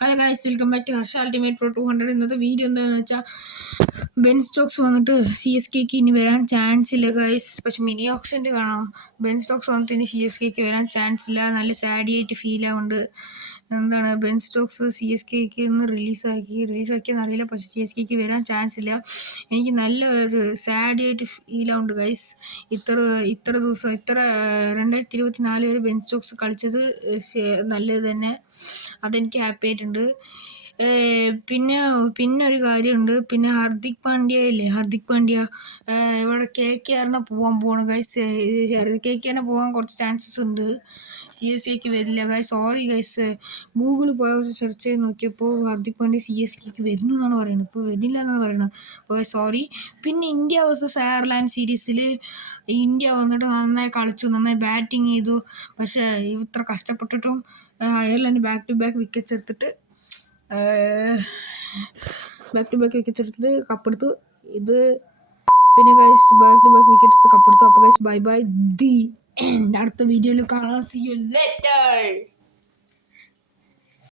Hello guys, welcome back to Harsha ultimate pro 200. ഇന്നത്തെ video എന്താണെന്ന് വെച്ചാൽ ബെൻ സ്റ്റോക്സ് വന്നിട്ട് സി എസ് കെക്ക് ഇനി വരാൻ ചാൻസ് ഇല്ല ഗൈസ്. പക്ഷെ മിനി ഓപ്ഷൻ്റെ കാണാം. ബെൻ സ്റ്റോക്സ് വന്നിട്ട് ഇനി സി എസ് കെക്ക് വരാൻ ചാൻസ് ഇല്ല. നല്ല സാഡിയായിട്ട് ഫീൽ ആവുന്നുണ്ട്. എന്താണ് ബെൻ സ്റ്റോക്സ് സി എസ് കെക്ക് ഇന്ന് റിലീസാക്കിയെന്ന് അറിയില്ല. പക്ഷെ സി എസ് കെക്ക് വരാൻ ചാൻസ് ഇല്ല. എനിക്ക് നല്ല സാഡിയായിട്ട് ഫീൽ ആവുന്നുണ്ട് ഗൈസ്. ഇത്ര ദിവസം 2024 വരെ ബെൻ സ്റ്റോക്സ് കളിച്ചത് നല്ലത് തന്നെ. അതെനിക്ക് ഹാപ്പി ആയിട്ടുണ്ട്. പിന്നെ ഒരു കാര്യമുണ്ട്. പിന്നെ ഹർദിക് പാണ്ഡ്യ ഇവിടെ KKR പോവാണ് ഗൈസ്. KKR പോകാൻ കുറച്ച് ചാൻസസ് ഉണ്ട്. CSK വരില്ല ഗൈസ്. Sorry guys. ഗൂഗിളിൽ പോയ സെർച്ച് ചെയ്ത് നോക്കിയപ്പോൾ ഹർദിക് പാണ്ഡ്യ CSK വരുന്നു എന്നാണ് പറയുന്നത്. ഇപ്പോൾ വരില്ല എന്നാണ് പറയുന്നത്. അപ്പോൾ സോറി. പിന്നെ ഇന്ത്യ വേഴ്സസ് അയർലാൻഡ് സീരീസിൽ ഇന്ത്യ വന്നിട്ട് നന്നായി കളിച്ചു, നന്നായി ബാറ്റിങ് ചെയ്തു. പക്ഷേ ഇത്ര കഷ്ടപ്പെട്ടിട്ടും Ireland back to back wickets എടുത്തിട്ട് കപ്പെടുത്തു. പിന്നെ guys back to back wickets കപ്പെടുത്തു. അപ്പോൾ ഗൈസ് ബൈ ബൈ. അടുത്ത വീഡിയോയിൽ കാണാം. See you later.